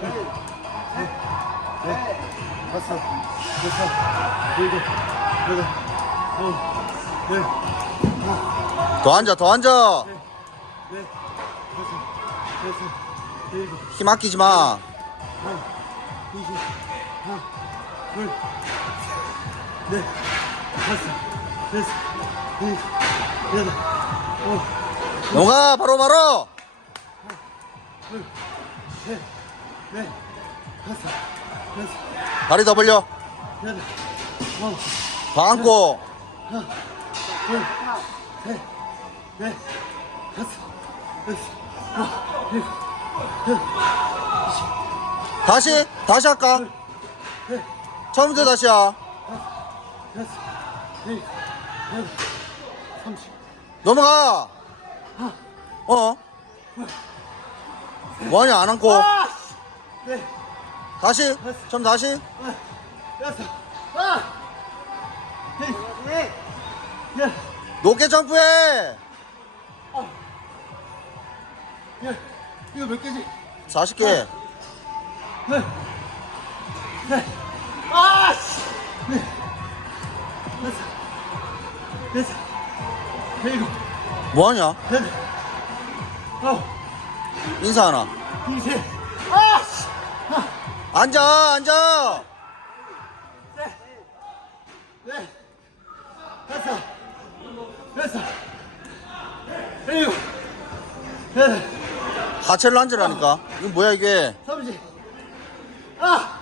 네. 다섯, 여섯, 일곱, 더 앉아, 더 앉아. 네. 힘 아끼지 마. 넘어가 바로 바로. 하나, 넷, 다섯, 여섯, 다리 더 벌려. 여덟, 아홉, 더 앉고. 하나, 둘, 셋, 넷, 다섯, 여섯, 아홉, 일곱, 다시 다시 할까? 넷, 처음부터 다시야. 여섯, 일곱, 여덟, 삼십, 넘어가. 어. 뭐하냐 안 앉고 넷, 다시? 처음 다시? 여섯, 아, 높게 점프해! 열, 이거 몇 개지? 40개 넷, 넷, 아, 씨, 넷, 여섯, 여섯, 일곱, 뭐 하냐? 여덟, 아홉, 인사 하나? 아, 씨, 앉아 앉아. 넷, 다섯, 여섯, 일곱, 여덟, 하체를 앉으라니까. 이거 뭐야 이게? 아,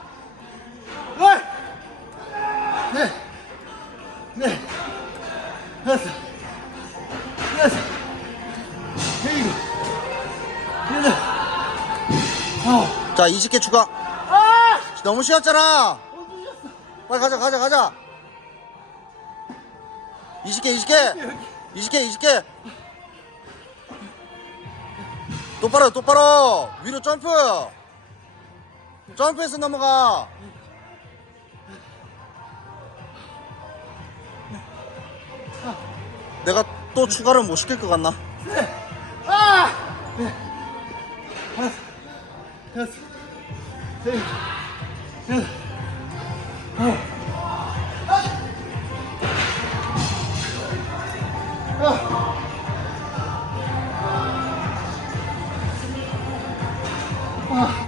일곱, 여덟, 아홉, 자 20개 추가. 아, 너무 졌어? 빨리 가자 가자 가자. 20개 20개. 20개 20개. 똑바로 똑바로. 위로 점프. 점프해서 넘어가. 내가 또 추가를 못 시킬 것 같나? Oh.